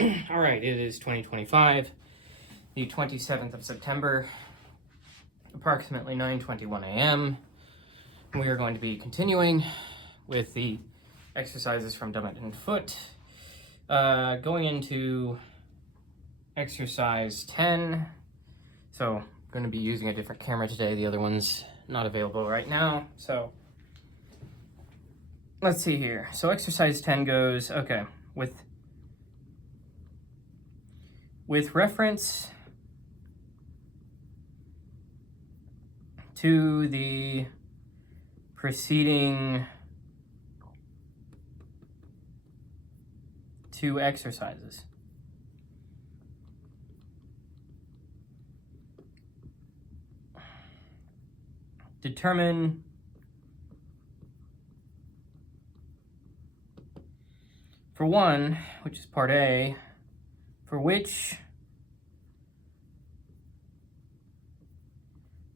All right, it is 2025, the 27th of September, approximately 9:21 a.m. We are going to be continuing with the exercises from Dumb It and Foot, going into exercise 10. So I'm going to be using a different camera today. The other one's not available right now. So let's see here. So exercise 10 goes, okay, with reference to the preceding two exercises, determine for one, which is part A, for which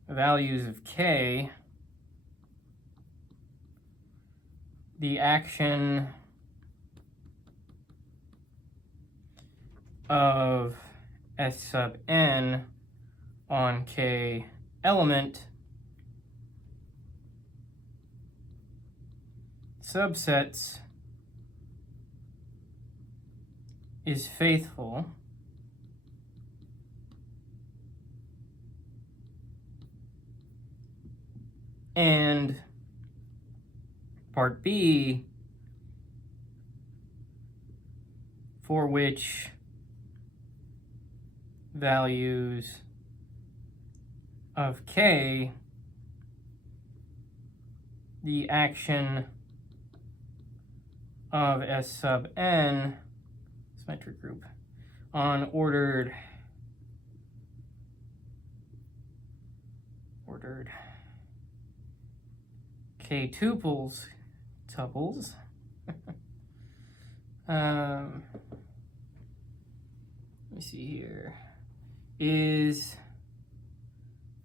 values of k the action of S sub n on k element subsets is faithful, and part B, for which values of k the action of S sub n symmetric group on ordered k tuples let me see here, is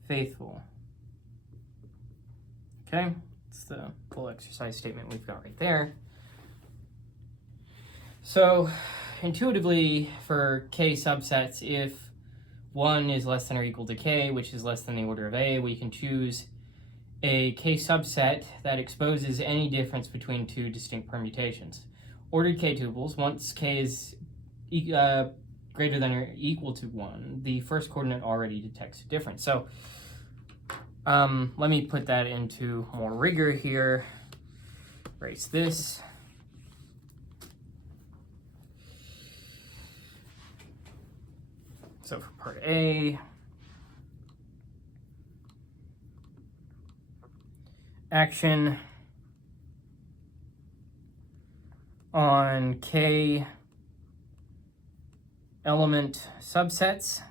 faithful. Okay, it's the full exercise statement we've got right there. So intuitively, for k subsets, if 1 is less than or equal to k, which is less than the order of A, we can choose a k subset that exposes any difference between two distinct permutations. Ordered k tuples, once k is greater than or equal to 1, the first coordinate already detects a difference. So let me put that into more rigor here. Erase this. So for part A, action on k element subsets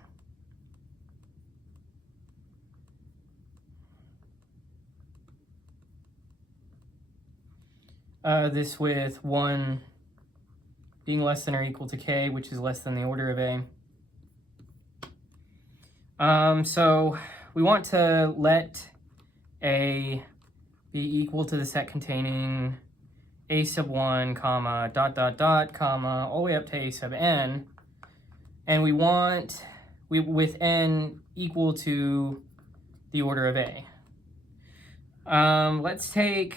this with 1 being less than or equal to k, which is less than the order of A. So we want to let A be equal to the set containing A sub 1, comma, dot, dot, dot, comma, all the way up to A sub n. And we want, with n equal to the order of A. Let's take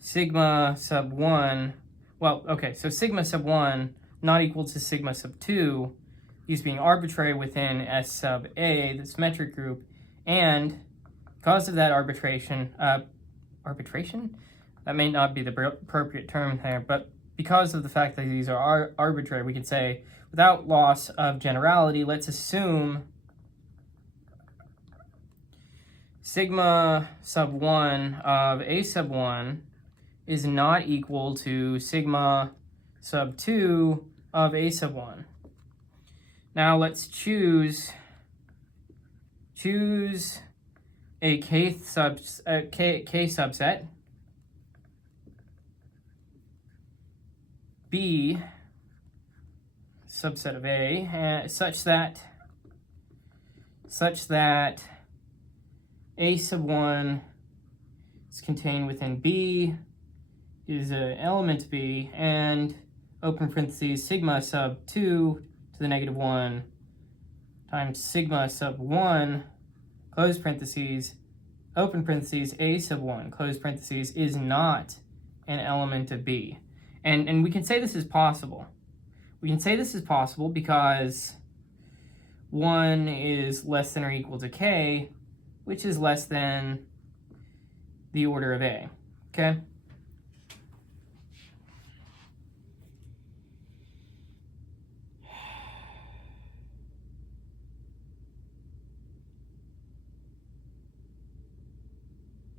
sigma sub 1. Well, okay, so sigma sub 1 not equal to sigma sub 2, these being arbitrary within S sub A, the symmetric group, and because of that arbitration, that may not be the appropriate term there, but because of the fact that these are arbitrary, we can say, without loss of generality, let's assume sigma sub 1 of A sub 1 is not equal to sigma sub 2 of A sub 1. Now let's choose a k subset B subset of A such that A sub 1 is contained within B, is an element B, and open parentheses, sigma sub 2 to the negative 1 times sigma sub 1, close parentheses, open parentheses, a sub 1, close parentheses, is not an element of B. And we can say this is possible. We can say this is possible because 1 is less than or equal to k, which is less than the order of A, okay?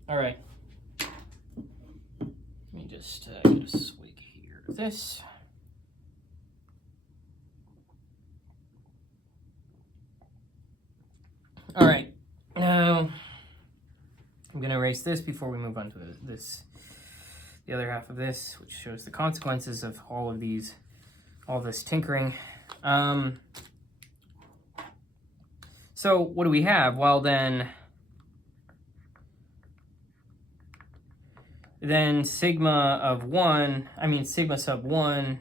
All right. Let me just get a swig here of this. All right. Now, I'm going to erase this before we move on to the other half of this, which shows the consequences of all this tinkering. So what do we have? Well, then sigma sub 1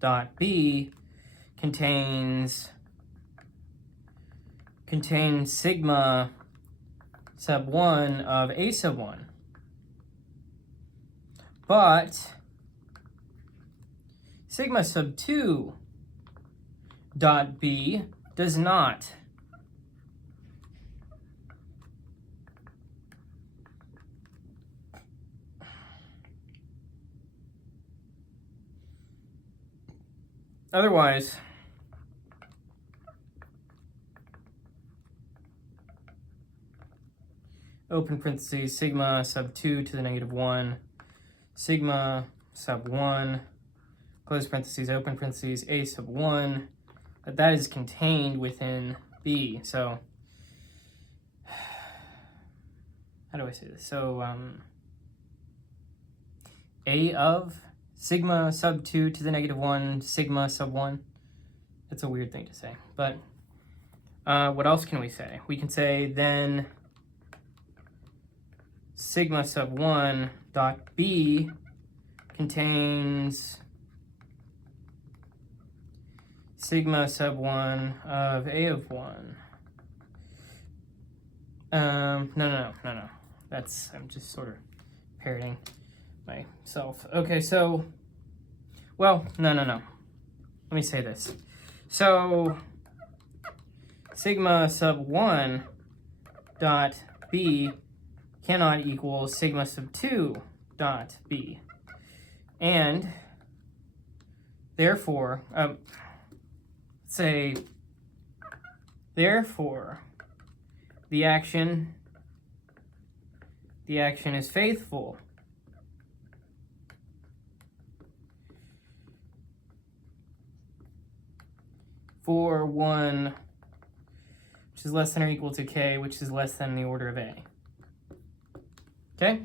dot B contains sigma sub 1 of A sub 1. But sigma sub 2 dot B does not. Otherwise, open parentheses, sigma sub 2 to the negative 1, sigma sub 1, close parentheses, open parentheses, A sub 1, but that is contained within B. So, how do I say this? So, A of sigma sub 2 to the negative 1, sigma sub 1. That's a weird thing to say. But what else can we say? We can say then sigma sub 1 dot B contains sigma sub 1 of A of 1. No. That's, I'm just sort of parroting myself. Okay, so, well, no. Let me say this. So, sigma sub 1 dot B cannot equal sigma sub 2 dot B. And, therefore, the action is faithful for 1 which is less than or equal to k, which is less than the order of A. Okay?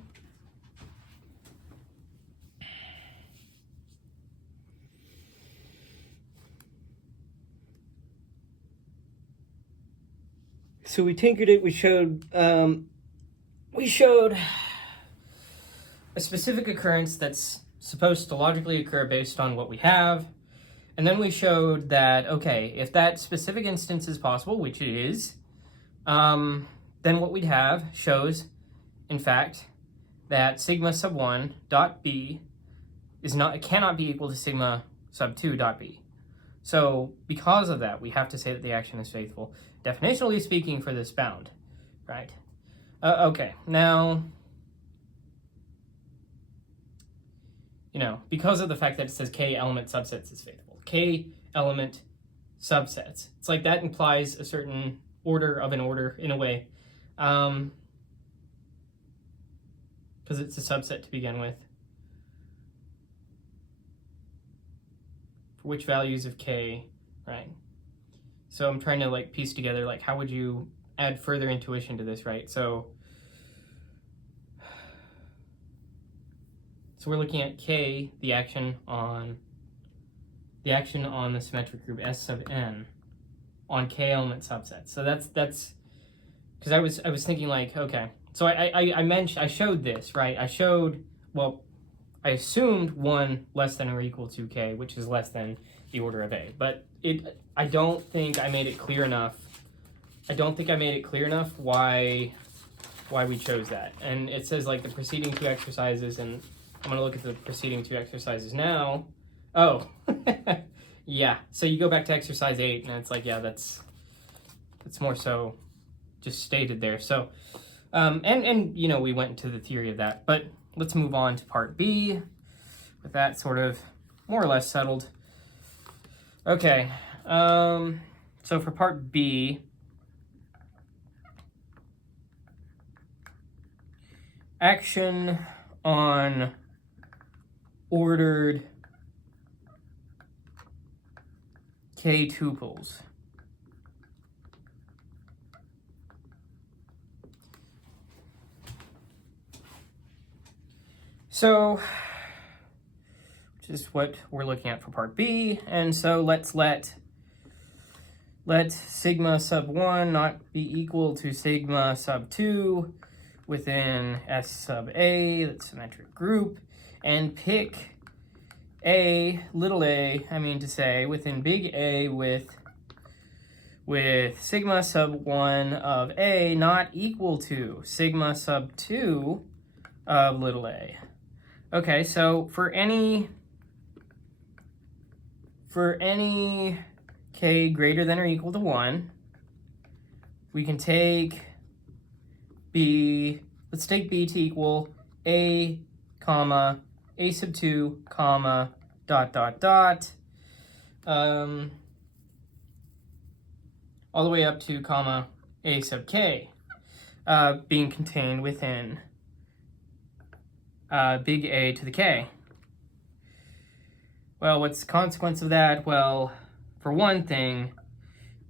So we tinkered it, we showed a specific occurrence that's supposed to logically occur based on what we have. And then we showed that, okay, if that specific instance is possible, which it is, then what we'd have shows, in fact, that sigma sub 1 dot B cannot be equal to sigma sub 2 dot B. So because of that, we have to say that the action is faithful, definitionally speaking, for this bound, right? Okay, now, because of the fact that it says k element subsets is faithful. K element subsets. It's like that implies a certain order of an order in a way, because it's a subset to begin with. For which values of k, right? So I'm trying to piece together how would you add further intuition to this, right? So we're looking at k, the action on the symmetric group S sub n on k element subsets. So that's because I was thinking okay. So I showed this, right? I I assumed 1 less than or equal to k, which is less than the order of a. But I don't think I made it clear enough. I don't think I made it clear enough why we chose that. And it says like the preceding 2 exercises, and I'm going to look at the preceding 2 exercises now. Oh, yeah. So you go back to exercise 8, and it's like, yeah, that's more so just stated there. So, and you know, we went into the theory of that. But let's move on to part B, with that sort of more or less settled. Okay, so for part B, action on ordered k tuples. So, which is what we're looking at for part B, and so let's let sigma sub 1 not be equal to sigma sub 2 within S sub A, that's symmetric group, and pick a, little a, I mean to say, within big A with sigma sub 1 of A not equal to sigma sub 2 of little a. Okay, so for any k greater than or equal to 1, we can take B, let's take B to equal A, comma, A sub 2, comma, dot, dot, dot, all the way up to comma, A sub k, being contained within big A to the k. Well, what's the consequence of that? Well, for one thing,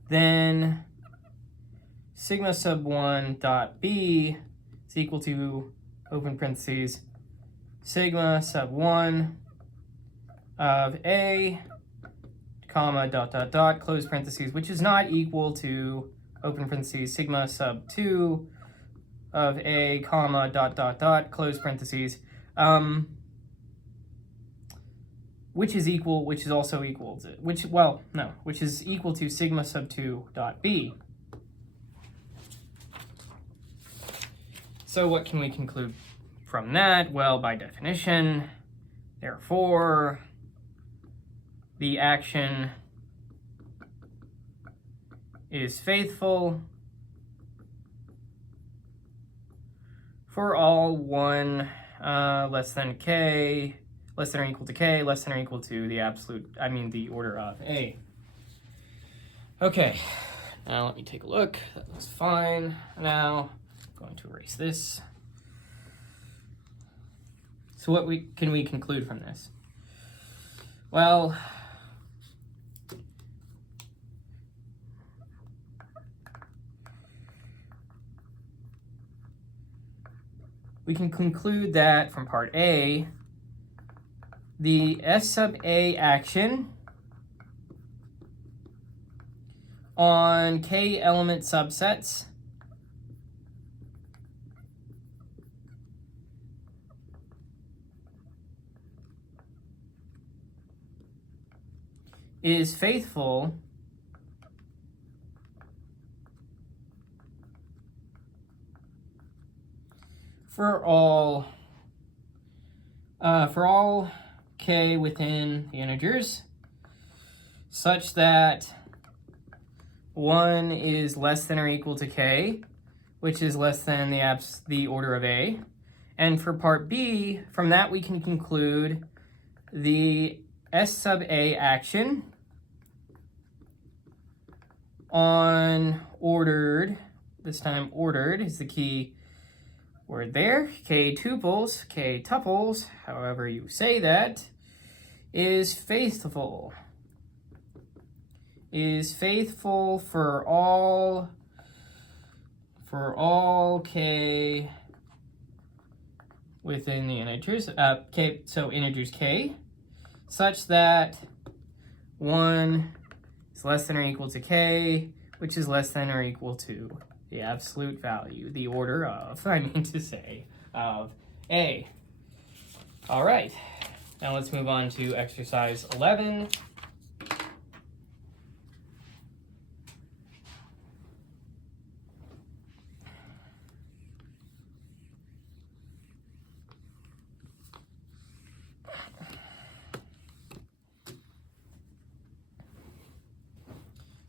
then sigma sub 1 dot b is equal to, open parentheses, sigma sub 1 of a, comma, dot, dot, dot, close parentheses, which is not equal to, open parentheses, sigma sub 2 of a, comma, dot, dot, dot, close parentheses, which is also equal to, which is equal to sigma sub 2 dot b. So what can we conclude from that? Well, by definition, therefore, the action is faithful for all 1 less than k, less than or equal to k, less than or equal to the the order of a. Okay, now let me take a look. That looks fine. Now I'm going to erase this. So what can we conclude from this? Well, we can conclude that from part A, the S sub A action on k element subsets is faithful for all k within the integers, such that 1 is less than or equal to k, which is less than the order of a. And for part B, from that we can conclude the S sub A action on ordered, this time ordered is the key word there, k tuples, however you say that, is faithful for all k within the integers, so integers k, such that 1 is less than or equal to k, which is less than or equal to the absolute value, the order of, of a. All right, now let's move on to exercise 11.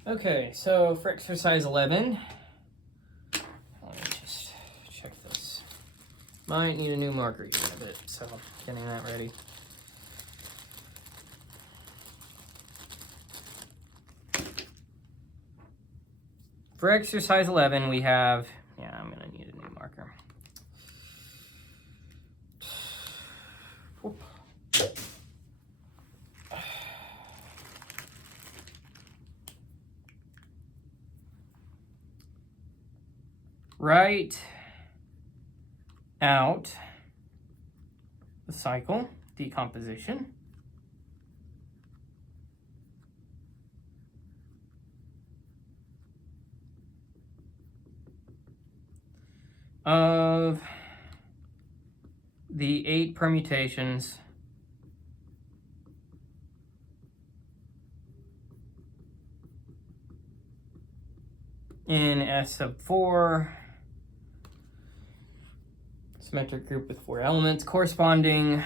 Okay, so for exercise 11, let me just check this. Might need a new marker here in a bit, so getting that ready. For exercise 11, we have, I'm gonna need a new marker. Whoop. Write out the cycle decomposition of the 8 permutations in S sub 4, symmetric group with 4 elements corresponding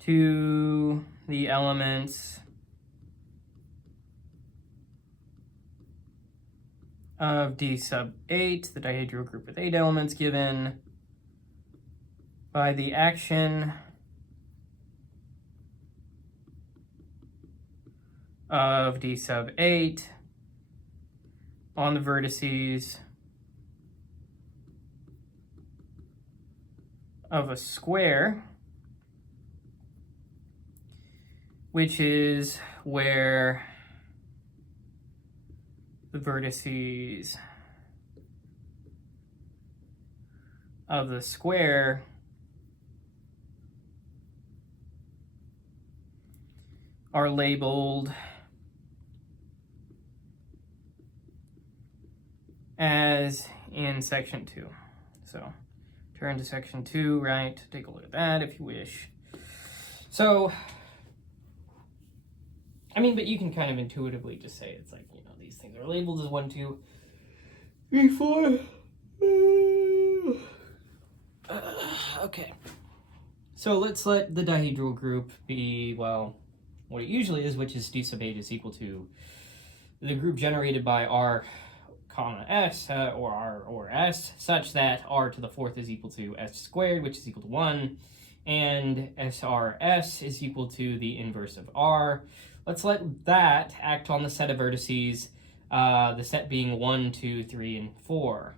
to the elements of D sub 8, the dihedral group with 8 elements given by the action of D sub 8 on the vertices of a square, which is where the vertices of the square are labeled as in section 2. So turn to section 2, right? Take a look at that if you wish. So, I mean, but you can kind of intuitively just say it's like, these things are labeled as 1, 2, 3, 4. Okay. So let's let the dihedral group be, well, what it usually is, which is D sub 8 is equal to the group generated by R comma S or R or S, such that R to the 4th is equal to S squared, which is equal to 1, and SRS is equal to the inverse of R. Let's let that act on the set of vertices, the set being 1, 2, 3, and 4.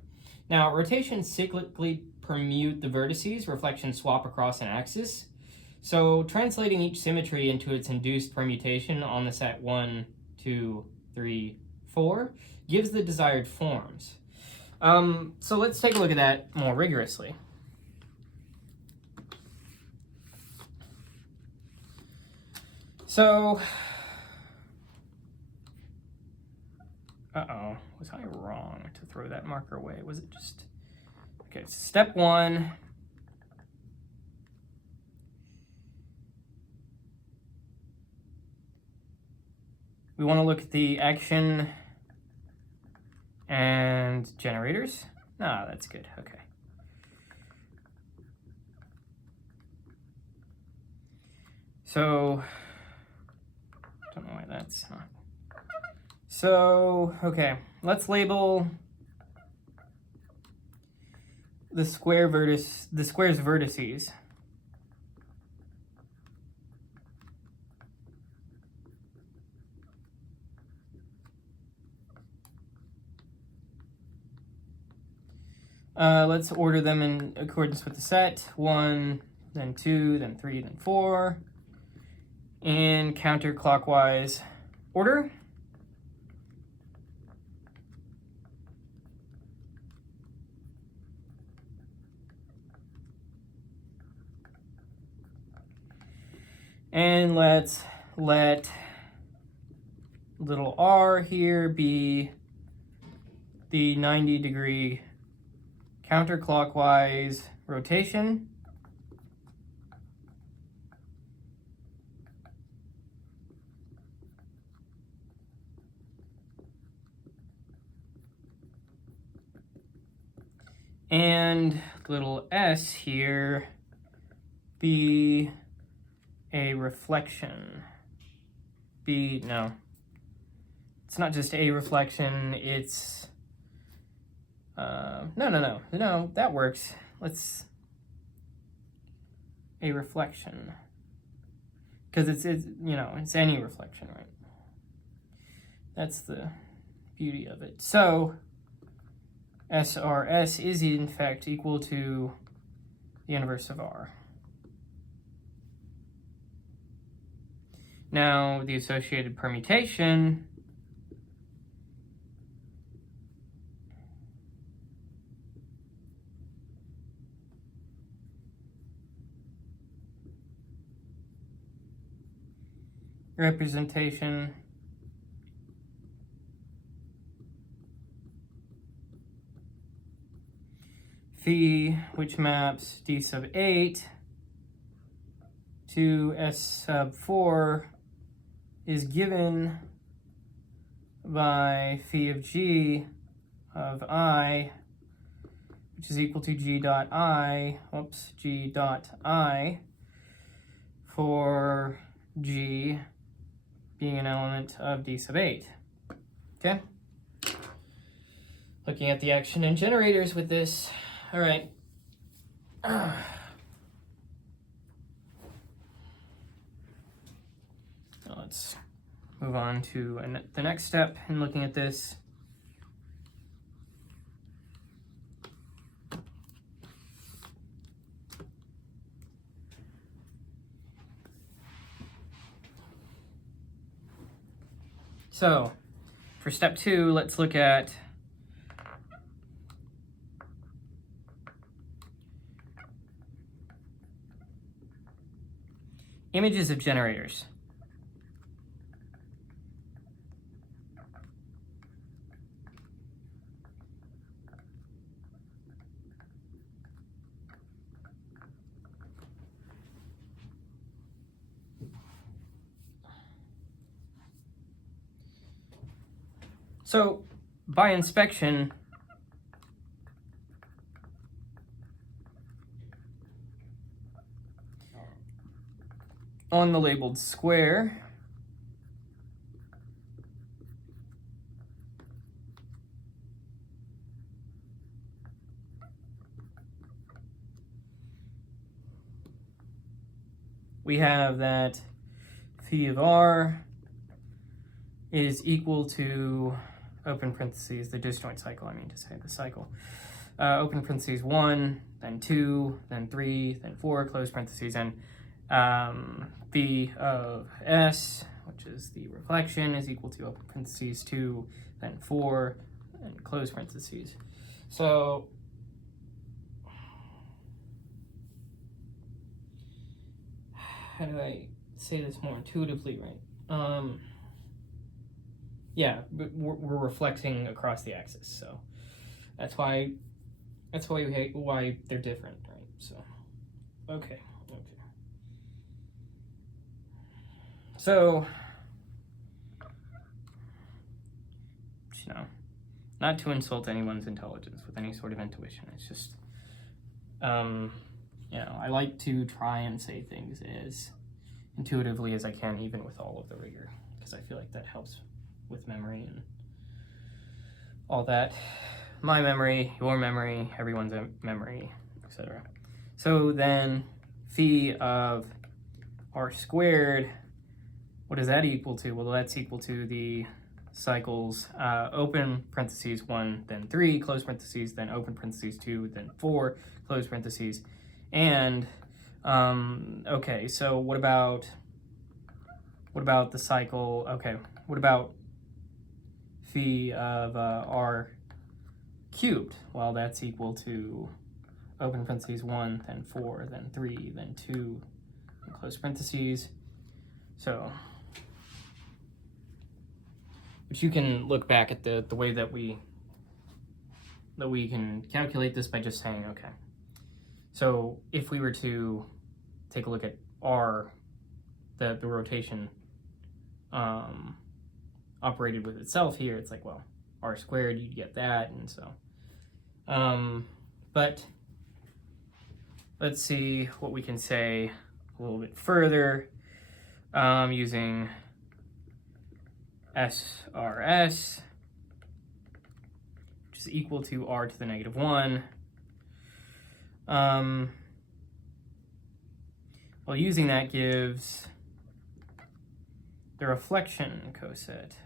Now, rotations cyclically permute the vertices, reflections swap across an axis. So translating each symmetry into its induced permutation on the set 1, 2, 3, 4 gives the desired forms. So let's take a look at that more rigorously. So, was I wrong to throw that marker away? Was it just, okay, so step 1. We want to look at the action and generators. Ah, that's good, okay. So, don't know why that's not. So, okay, let's label the square's vertices. Let's order them in accordance with the set. 1, then 2, then 3, then 4. In counterclockwise order. And let's let little r here be the 90-degree counterclockwise rotation. And little s here be a reflection. No. It's not just a reflection, it's... No, that works. Let's... A reflection. Because it's any reflection, right? That's the beauty of it. So, SRS is in fact equal to the inverse of R. Now, the associated permutation representation phi, which maps d sub 8 to s sub 4, is given by phi of g of I, which is equal to g dot I, for g being an element of d sub 8. Okay? Looking at the action and generators with this. All right. Let's move on to the next step in looking at this. So, for step 2, let's look at images of generators. So, by inspection, on the labeled square, we have that phi of r is equal to, open parentheses, the disjoint cycle, I mean to say the cycle, open parentheses 1, then 2, then 3, then 4, close parentheses, and phi of s, which is the reflection, is equal to open parentheses 2, then 4, and close parentheses. So, how do I say this more intuitively, right? Yeah, we're reflecting across the axis, so that's why they're different, right? So, okay. So, not to insult anyone's intelligence with any sort of intuition. It's just, I like to try and say things as intuitively as I can, even with all of the rigor, because I feel like that helps with memory and all that. My memory, your memory, everyone's memory, etc. So then phi of r squared, what is that equal to? Well, that's equal to the cycles open parentheses 1, then 3, close parentheses, then open parentheses 2, then 4, close parentheses. And, okay, so what about the cycle? Okay, what about phi of r cubed? Well, that's equal to open parentheses 1, then 4, then 3, then 2, and close parentheses. So, but you can look back at the way that we that we can calculate this by just saying, okay, so if we were to take a look at r, the rotation operated with itself here, it's like, well, r squared, you'd get that, and so. But let's see what we can say a little bit further using SRS, which is equal to r to the negative 1. Well, using that gives the reflection coset.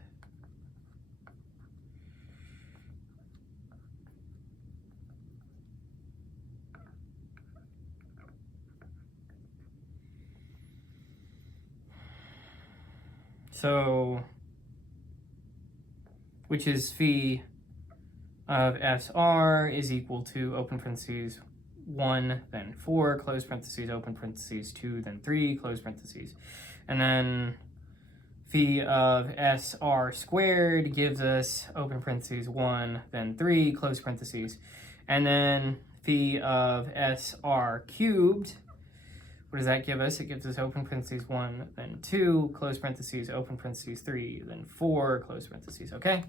So, which is phi of SR is equal to open parentheses 1, then 4, close parentheses, open parentheses, 2, then 3, close parentheses. And then phi of SR squared gives us open parentheses 1, then 3, close parentheses. And then phi of SR cubed, what does that give us? It gives us open parentheses 1, then 2, close parentheses, open parentheses 3, then 4, close parentheses, okay?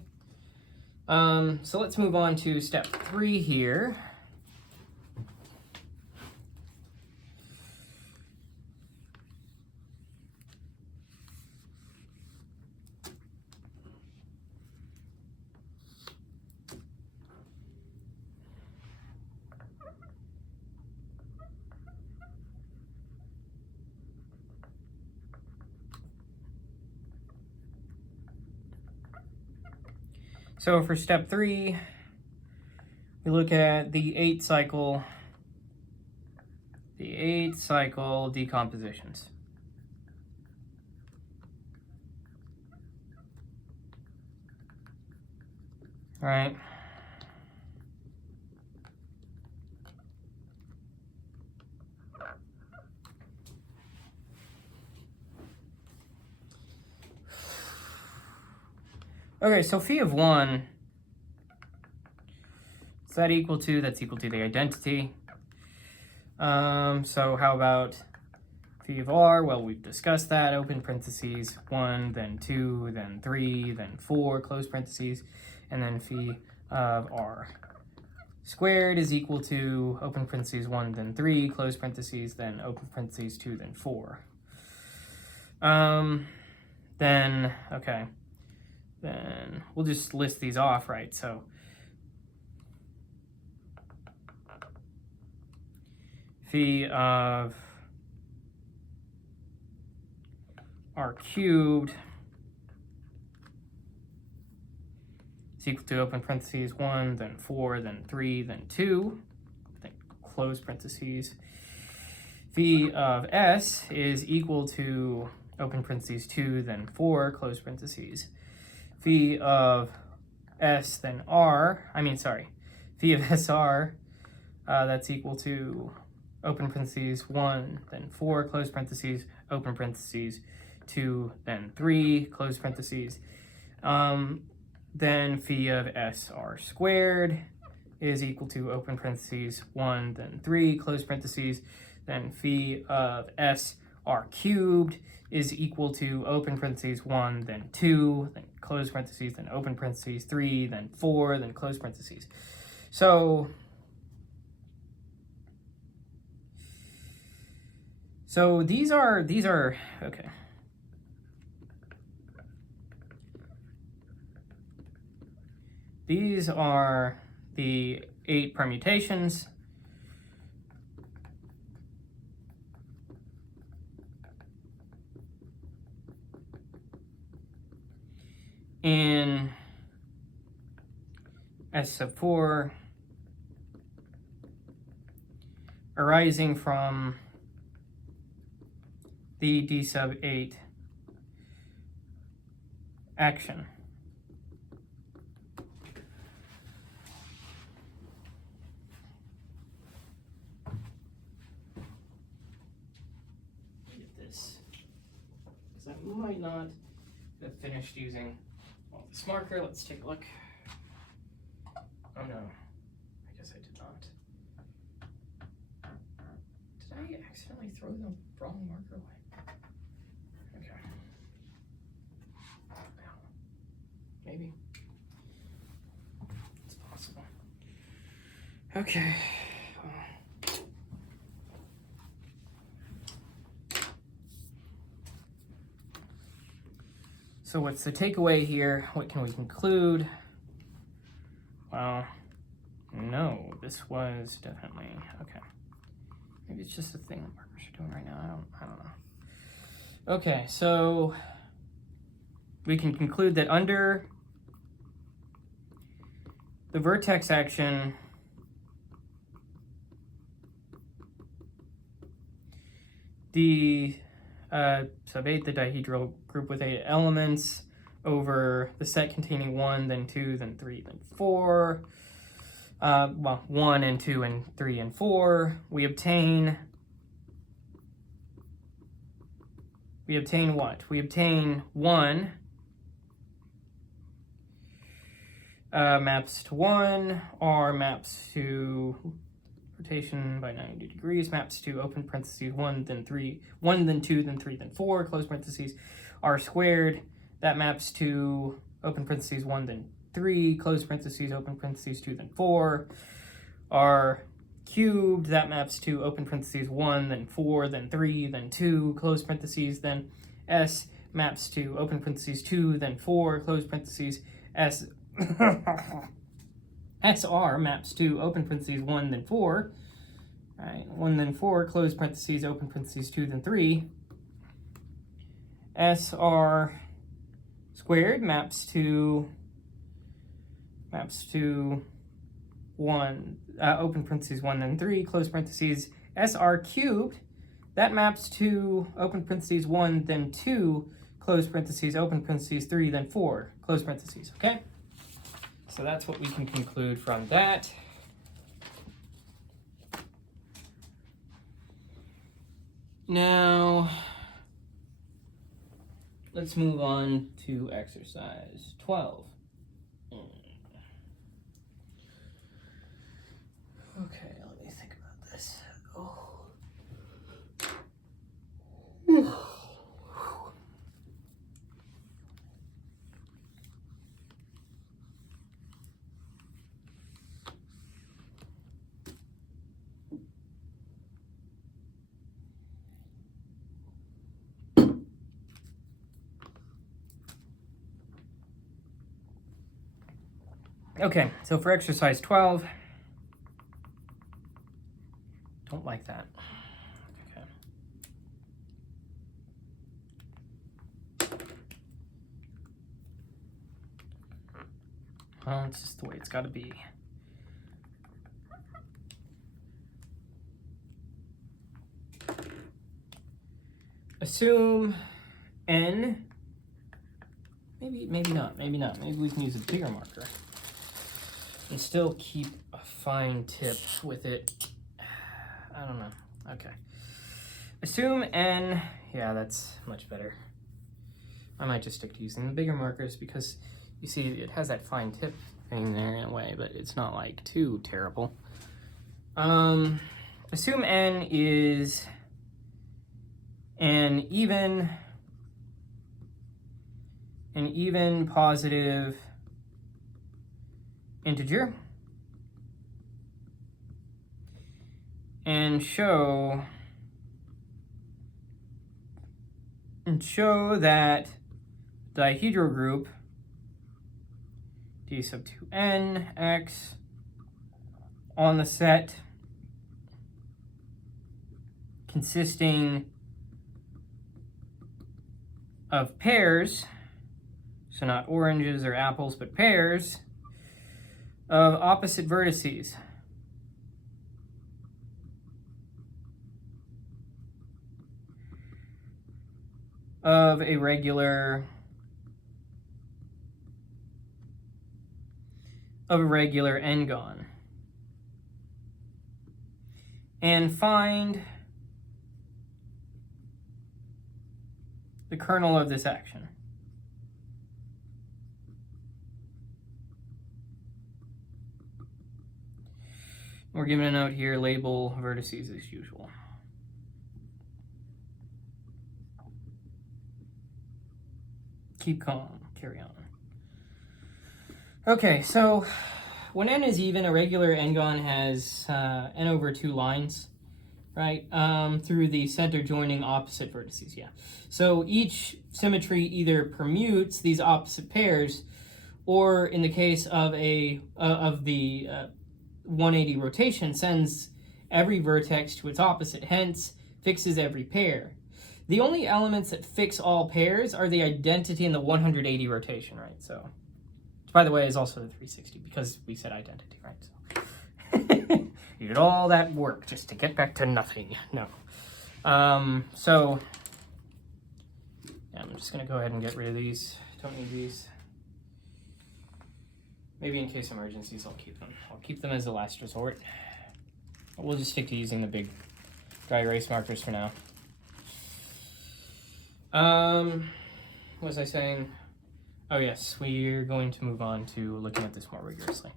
So let's move on to step 3 here. So for step 3, we look at the 8 cycle decompositions. All right. Okay, so phi of 1, is that equal to? That's equal to the identity. So how about phi of r? Well, we've discussed that. Open parentheses 1, then 2, then 3, then 4, close parentheses, and then phi of r squared is equal to open parentheses 1, then 3, close parentheses, then open parentheses 2, then 4. Then, okay. Then we'll just list these off, right? So phi of r cubed is equal to open parentheses 1, then 4, then 3, then 2, then close parentheses. Phi of s is equal to open parentheses 2, then 4, close parentheses. Phi of s, then r, phi of sr, that's equal to open parentheses 1, then 4, close parentheses, open parentheses, 2, then 3, close parentheses. Then phi of sr squared is equal to open parentheses 1, then 3, close parentheses. Then phi of sr cubed is equal to open parentheses 1, then 2, then close parentheses, then open parentheses, 3, then 4, then close parentheses. So these are okay. These are the 8 permutations. In S sub 4 arising from the D sub 8 action. Get this, because I might not have finished using this marker. Let's take a look. Oh no. I accidentally throw the wrong marker away? Okay. Maybe. It's possible. Okay. So what's the takeaway here? What can we conclude? Well, no, this was definitely, okay. Maybe it's just a thing that markers are doing right now. I don't know. Okay, so we can conclude that under the vertex action, the sub-8, the dihedral group with 8 elements over the set containing 1, then 2, then 3, then 4. Well, 1 and 2 and 3 and 4. We obtain what? We obtain 1 maps to 1, R maps to rotation by 90 degrees, maps to open parentheses 1, then 3, 1, then 2, then 3, then 4, close parentheses, R squared, that maps to open parentheses 1, then 3, close parentheses, open parentheses 2, then 4, R cubed, that maps to open parentheses 1, then 4, then 3, then 2, close parentheses, then S maps to open parentheses 2, then 4, close parentheses, S SR maps to open parentheses 1, then 4, right? 1, then 4, close parentheses, open parentheses 2, then 3. SR squared maps to 1, open parentheses 1, then 3, close parentheses. SR cubed, that maps to open parentheses 1, then 2, close parentheses, open parentheses 3, then 4, close parentheses, okay? So that's what we can conclude from that. Now, let's move on to exercise 12. Okay, let me think about this. Okay, so for exercise 12, don't like that. Okay. Well, it's just the way it's got to be. Assume n, maybe not. Maybe we can use a bigger marker and still keep a fine tip with it. I don't know. Okay. Assume n, yeah, that's much better. I might just stick to using the bigger markers because you see it has that fine tip thing there in a way, but it's not like too terrible. Assume n is an even positive integer and show that dihedral group d sub 2n x on the set consisting of pairs, so not oranges or apples, but pairs of opposite vertices. Of a regular n-gon. And find the kernel of this action. We're given a note here, label vertices as usual. keep calm, carry on. Okay, so when n is even, a regular n-gon has n over 2 lines, right? Through the center joining opposite vertices, yeah. So each symmetry either permutes these opposite pairs, or in the case of the 180 rotation, sends every vertex to its opposite, hence fixes every pair. The only elements that fix all pairs are the identity and the 180 rotation, right? So, which, by the way, is also the 360 because we said identity, right? So you did all that work just to get back to nothing. No. So yeah, I'm just gonna go ahead and get rid of these. Don't need these. Maybe in case emergencies, I'll keep them. I'll keep them as a last resort. We'll just stick to using the big dry erase markers for now. What was I saying? Oh yes, we're going to move on to looking at this more rigorously.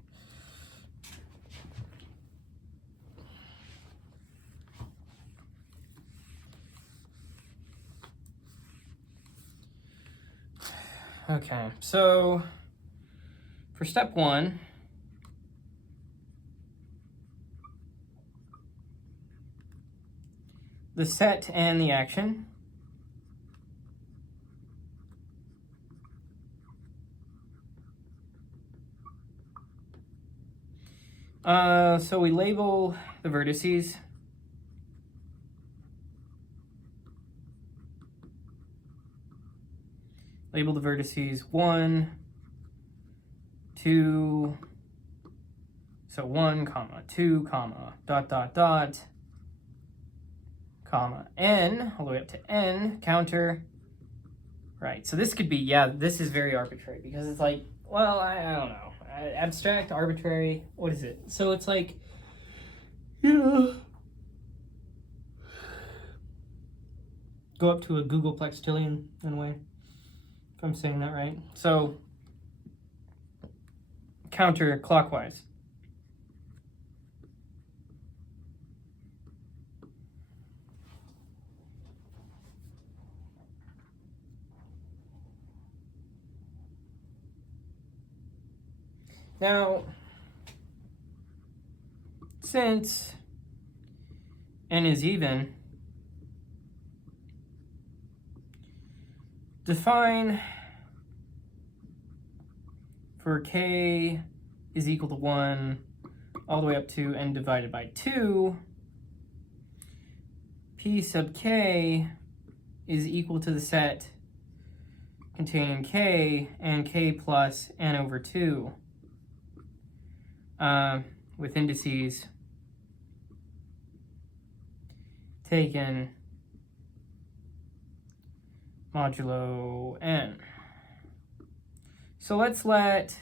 Okay, so for step 1, the set and the action. So we label the vertices. Label the vertices 1, 2, so 1, comma, 2, comma, dot, dot, dot, comma, n, all the way up to n, counter, right? So this could be, yeah, this is very arbitrary because it's like, well, I don't know. Abstract, arbitrary, what is it? So it's like, you know, go up to a Google plextillion in a way, if I'm saying that right. So counterclockwise. Now, since n is even, define for k is equal to 1 all the way up to n divided by 2, p sub k is equal to the set containing k and k plus n over 2 with indices taken modulo n. So let's let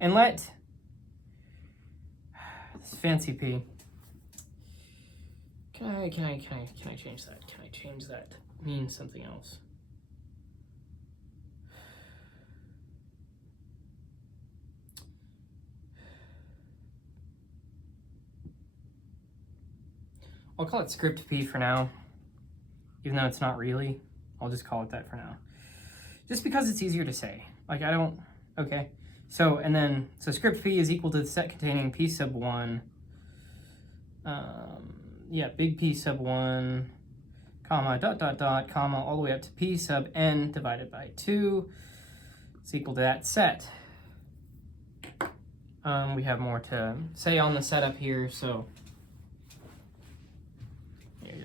this fancy p. Can I change that? Can I change that to mean something else? I'll call it script p for now, even though it's not really. I'll just call it that for now. Just because it's easier to say. Like, I don't, okay. So, and then, so script p is equal to the set containing p sub 1. Yeah, big P sub 1, comma, dot, dot, dot, comma, all the way up to p sub n divided by 2. It's equal to that set. We have more to say on the setup here, so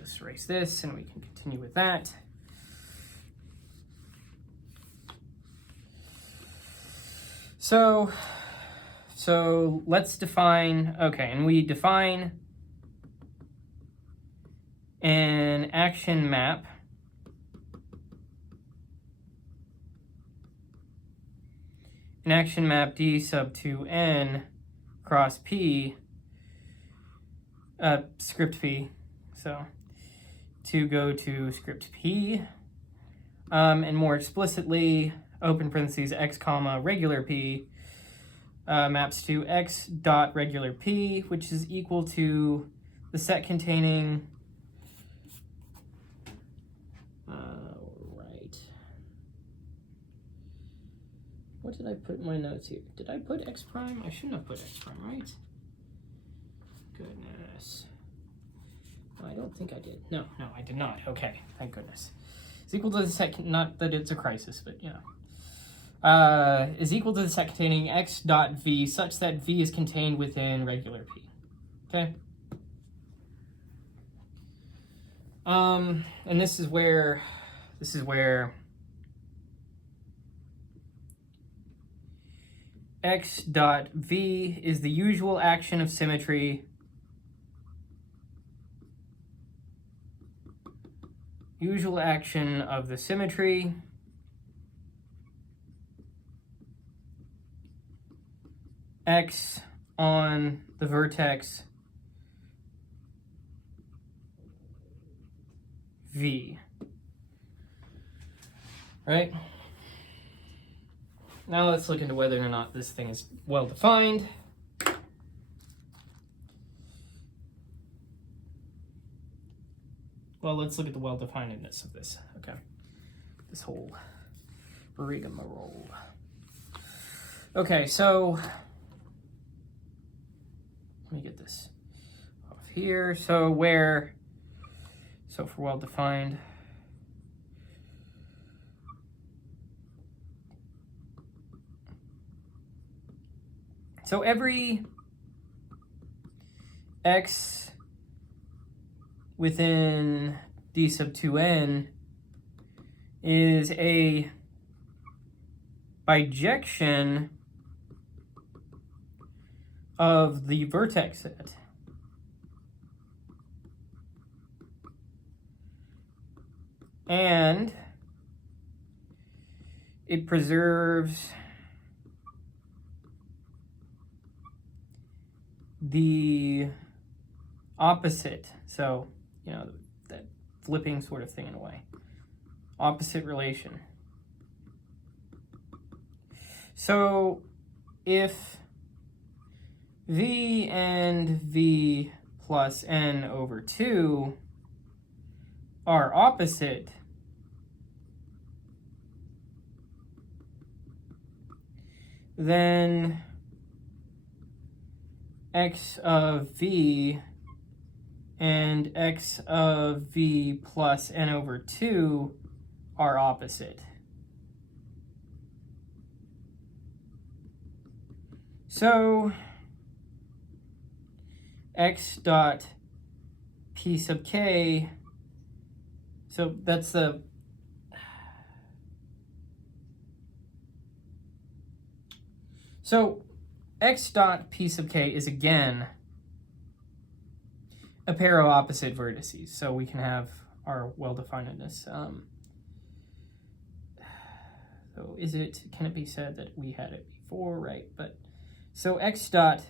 just erase this and we can continue with that. So let's define, okay, and we define an action map D sub 2n cross p, script p, so to go to script p, and more explicitly, open parentheses x comma regular p maps to x dot regular p, which is equal to the set containing what did I put in my notes here? Did I put x prime? I shouldn't have put x prime, right? Goodness. I don't think I did. No, I did not. Okay, thank goodness. Is equal to the set, not that it's a crisis, but you know. Is equal to the set containing x dot v such that v is contained within regular p. Okay. And this is where x dot v is the usual action of symmetry. Usual action of the symmetry. X on the vertex V. Right? Now let's look into whether or not this thing is well defined. Well, let's look at the well-definedness of this. Okay. This whole rigmarole. Okay, so let me get this off here. So for well-defined, so every x within d sub 2n is a bijection of the vertex set. And it preserves the opposite. So, you know, that flipping sort of thing in a way. Opposite relation. So, if v and v plus n over 2 are opposite, then x of v and x of v plus n over 2 are opposite. So x dot p sub k, so that's the x dot p sub k is again a pair of opposite vertices. So we can have our well-definedness. So can it be said that we had it before, right? But so x dot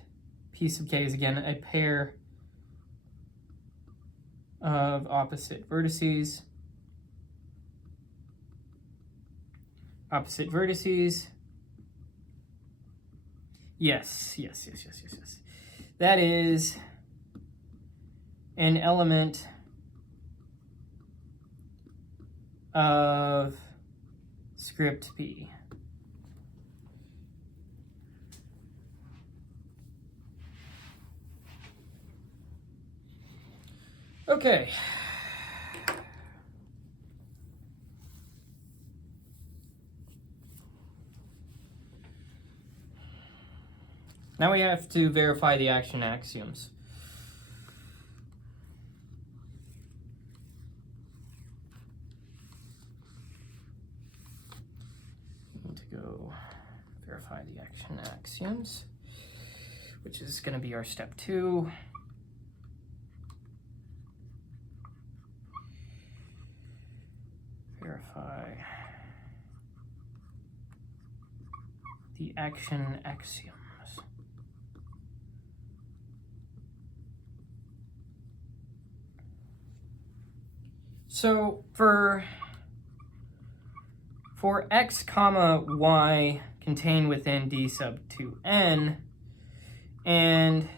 p sub k is again a pair of opposite vertices. Opposite vertices. Yes. That is an element of script P. Okay. Now we have to verify the action axioms. We need to go verify the action axioms, which is going to be our step 2. Verify the action axioms. So for x comma y contained within d sub 2n and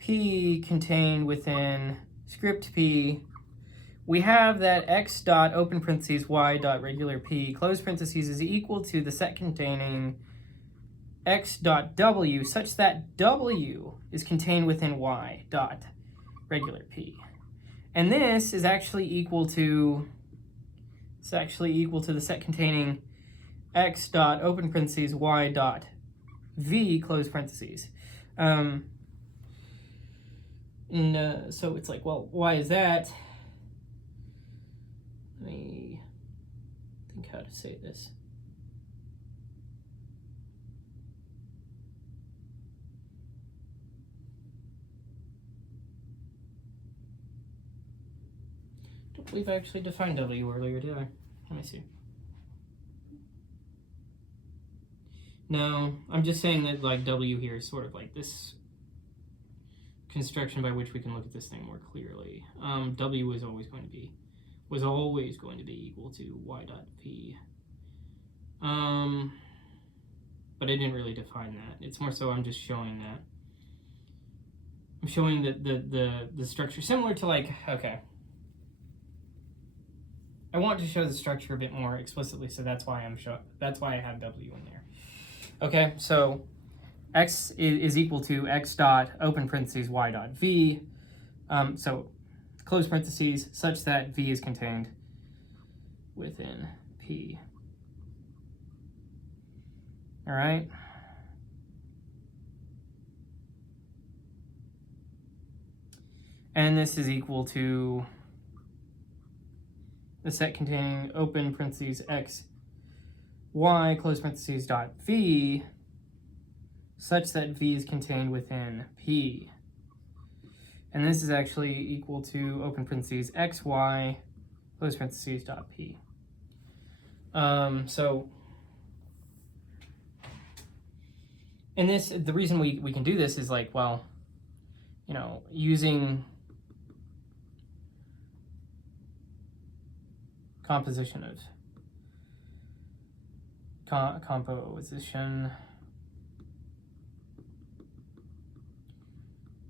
p contained within script p, we have that x dot open parentheses y dot regular p close parentheses is equal to the set containing x dot w such that w is contained within y dot regular p. And this is actually equal to the set containing x dot open parentheses y dot v close parentheses. So it's like, well, why is that? Let me think how to say this. I don't believe I actually defined W earlier, did I? Let me see. No, I'm just saying that like W here is sort of like this construction by which we can look at this thing more clearly. W was always going to be equal to y dot p. But I didn't really define that. It's more so I'm just showing that. I'm showing that the structure similar to like, okay. I want to show the structure a bit more explicitly, so that's why I have W in there. Okay, so x is equal to x dot open parentheses y dot v. So close parentheses such that v is contained within p. All right. And this is equal to the set containing open parentheses x y close parentheses dot v such that v is contained within p. And this is actually equal to open parentheses x y close parentheses dot p. So and this, the reason we can do this is like, well, you know, using composition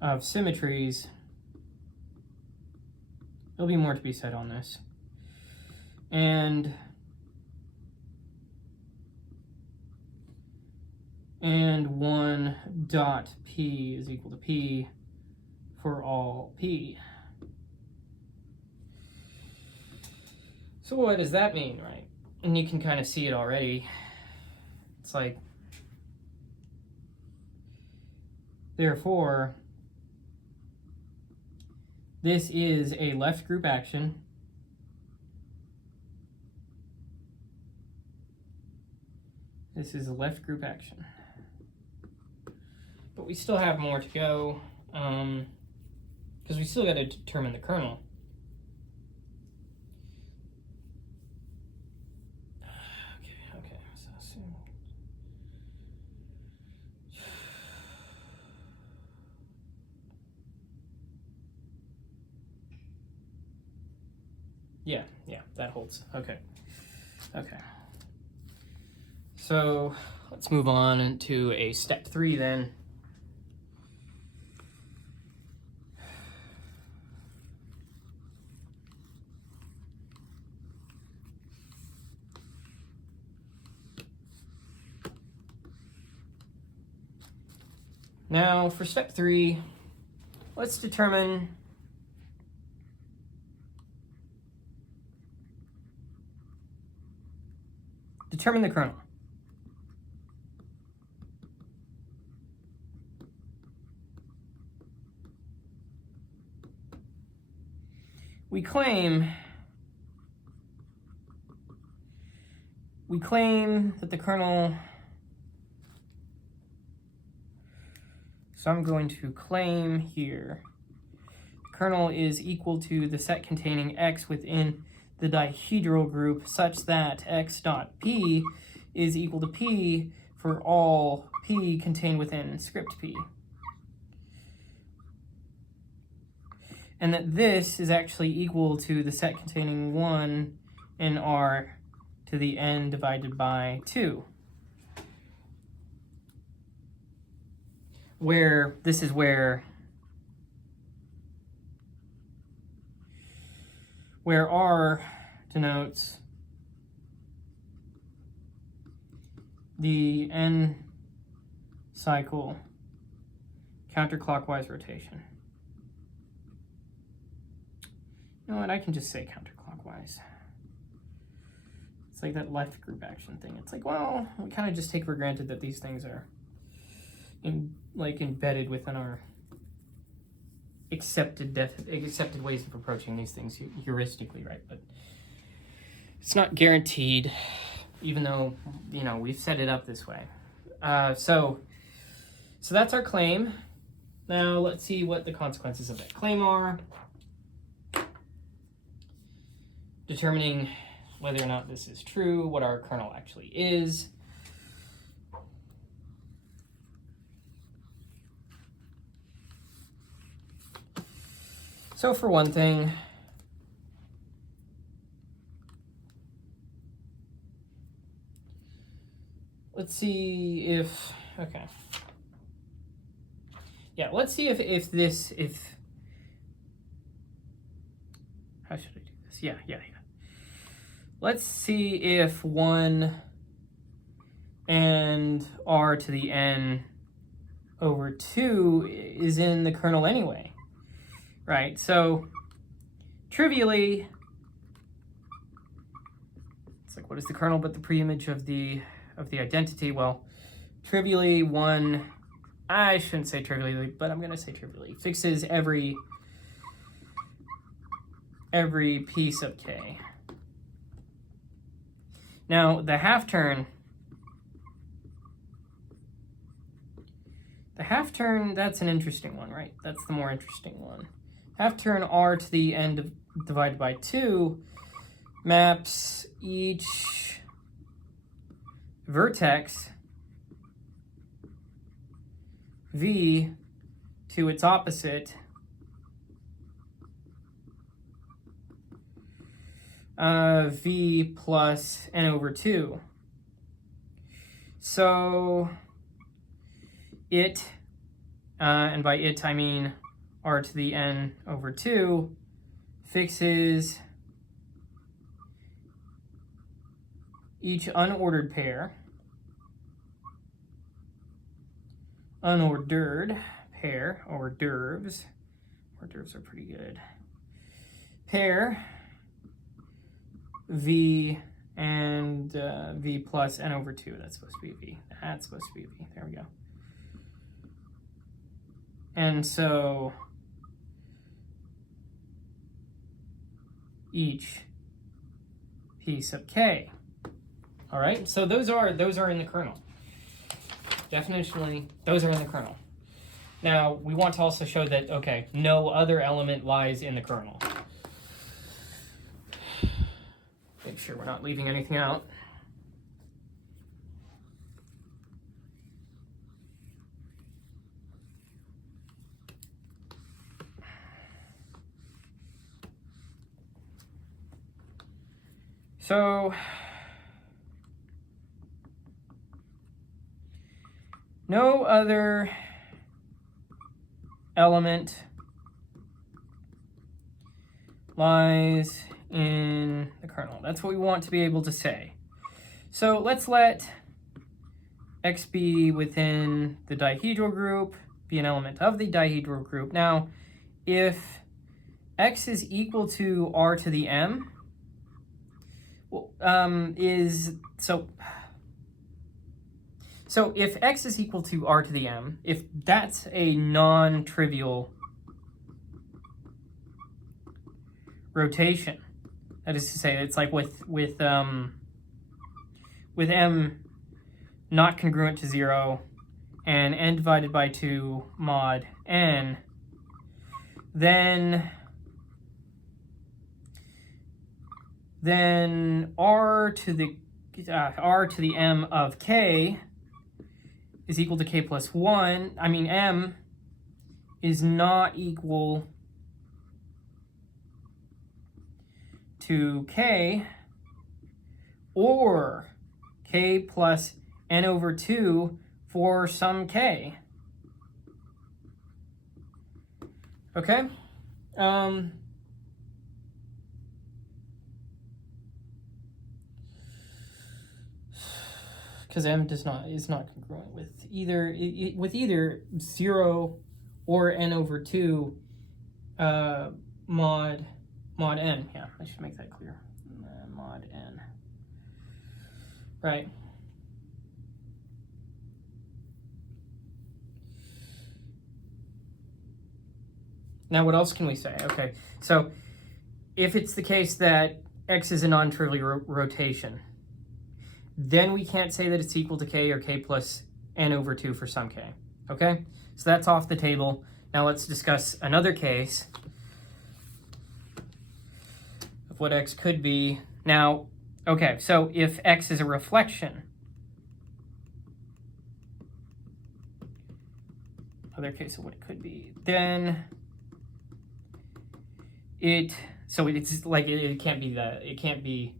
of symmetries. There'll be more to be said on this. And 1 dot p is equal to p for all p. So what does that mean, right? And you can kind of see it already. It's like, therefore, this is a left group action. This is a left group action. But we still have more to go, because we still got to determine the kernel. Okay, so yeah, that holds. Okay. So let's move on into a step 3 then. Now for step 3, let's determine the kernel. We claim that the kernel, so I'm going to claim here, the kernel is equal to the set containing x within the dihedral group such that x dot p is equal to p for all p contained within script p. And that this is actually equal to the set containing 1 in R to the n divided by 2. Where this is where where R denotes the n cycle counterclockwise rotation. You know what, I can just say counterclockwise. It's like that left group action thing. It's like, well, we kind of just take for granted that these things are embedded within our accepted ways of approaching these things heuristically, right? But it's not guaranteed, even though, you know, we've set it up this way. So that's our claim. Now let's see what the consequences of that claim are. Determining whether or not this is true, what our kernel actually is. So for one thing, let's see if, okay. Yeah, let's see if how should I do this? Yeah. Let's see if 1 and r to the n over 2 is in the kernel anyway, right? So trivially, it's like, what is the kernel but the preimage of the identity? Well, trivially, I shouldn't say trivially, but I'm going to say trivially, fixes every piece of k. Now, the half turn, that's an interesting one, right? That's the more interesting one. Half turn r to the n divided by 2 maps each vertex v to its opposite v plus n over 2. So it, and by it I mean r to the n over 2, fixes each unordered pair, unordered pair, hors d'oeuvres are pretty good, pair v and v plus n over 2. That's supposed to be v. That's supposed to be v. There we go. And so each piece of k. All right, so those are in the kernel. Definitionally, those are in the kernel. Now, we want to also show that, okay, no other element lies in the kernel. Make sure we're not leaving anything out. So, no other element lies in the kernel. That's what we want to be able to say. So let's let X be within the dihedral group, be an element of the dihedral group. Now, if X is equal to R to the M, so if X is equal to R to the M, if that's a non-trivial rotation, that is to say, it's like with M not congruent to 0 and n divided by 2 mod n, then r to the m of k is equal to k plus 1. I mean, m is not equal to k, or k plus n over 2 for some k. Okay? because m is not congruent with either 0 or n over 2 mod n. Yeah, I should make that clear. Mod n. Right. Now, what else can we say? Okay, so if it's the case that x is a non-trivial rotation, then we can't say that it's equal to k or k plus n over 2 for some k. Okay, so that's off the table. Now let's discuss another case of what x could be. Now, okay, so if x is a reflection, other case of what it could be, then it's like it can't be that. It can't be.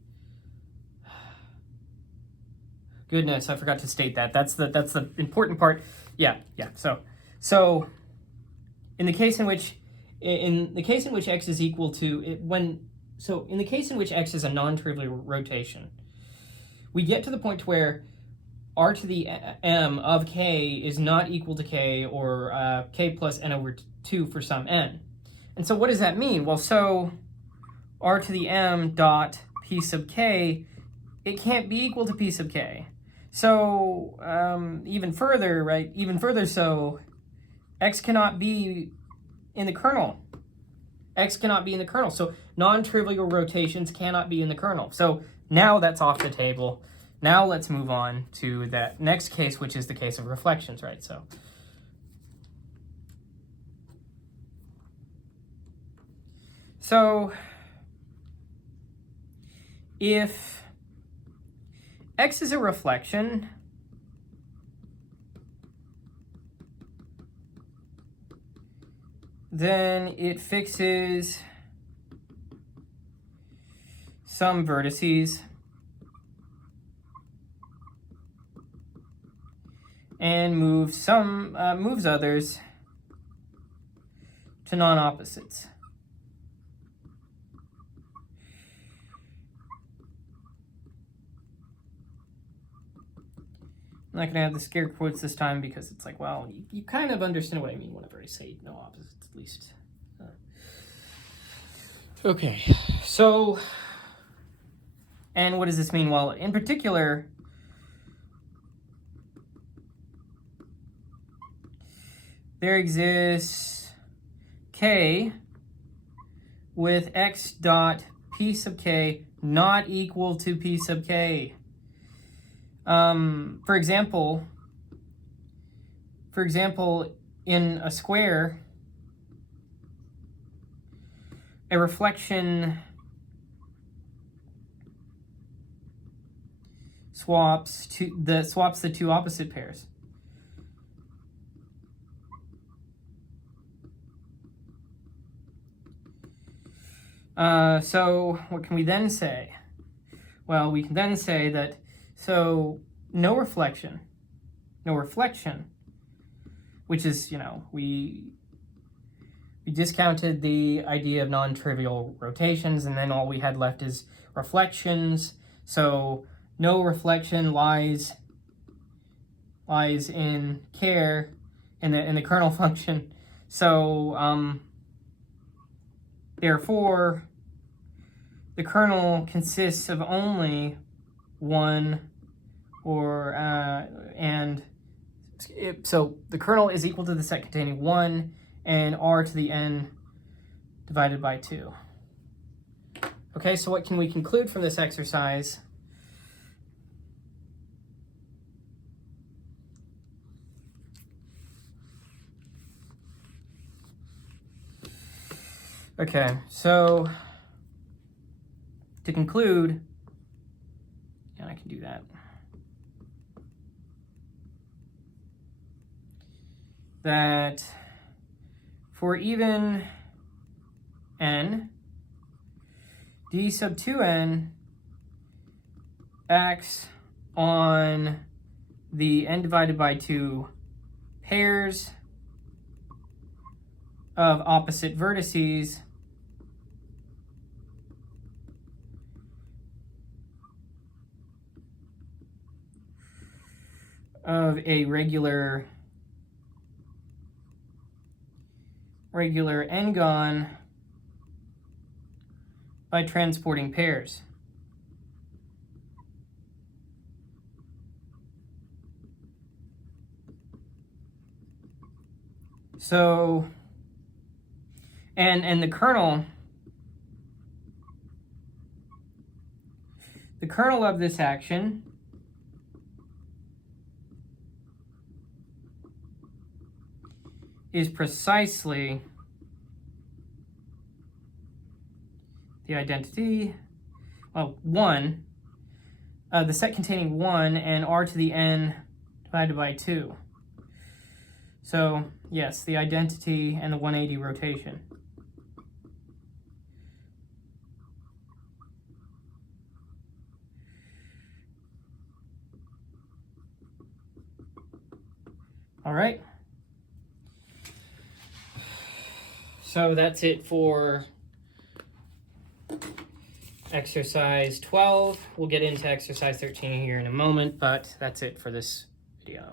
Goodness, I forgot to state that. That's the important part. Yeah. So in the case in which x is equal to in the case in which x is a non-trivial rotation, we get to the point where r to the m of k is not equal to k or k plus n over 2 for some n. And so what does that mean? Well, so r to the m dot p sub k, it can't be equal to p sub k. So even further, right? Even further, so x cannot be in the kernel. X cannot be in the kernel. So non-trivial rotations cannot be in the kernel. So now that's off the table. Now let's move on to that next case, which is the case of reflections, right? So if x is a reflection, then it fixes some vertices and moves others to non-opposites. I'm not going to have the scare quotes this time because it's like, well, you kind of understand what I mean whenever I say no opposites, at least. Okay, so, and what does this mean? Well, in particular, there exists k with x dot p sub k not equal to p sub k. For example, in a square, a reflection swaps the two opposite pairs. So what can we then say? Well, we can then say that no reflection, which is, we discounted the idea of non-trivial rotations, and then all we had left is reflections. So no reflection lies in care in the kernel function. So therefore, the kernel consists of only one so the kernel is equal to the set containing 1 and r to the n divided by 2. Okay, so what can we conclude from this exercise? Okay, so to conclude, and I can do that, that for even n, d sub 2n acts on the n divided by 2 pairs of opposite vertices of a regular n-gon by transporting pairs. So, and the kernel of this action is precisely the identity, well, 1, the set containing 1 and r to the n divided by 2. So, yes, the identity and the 180 rotation. All right. So that's it for exercise 12. We'll get into exercise 13 here in a moment, but that's it for this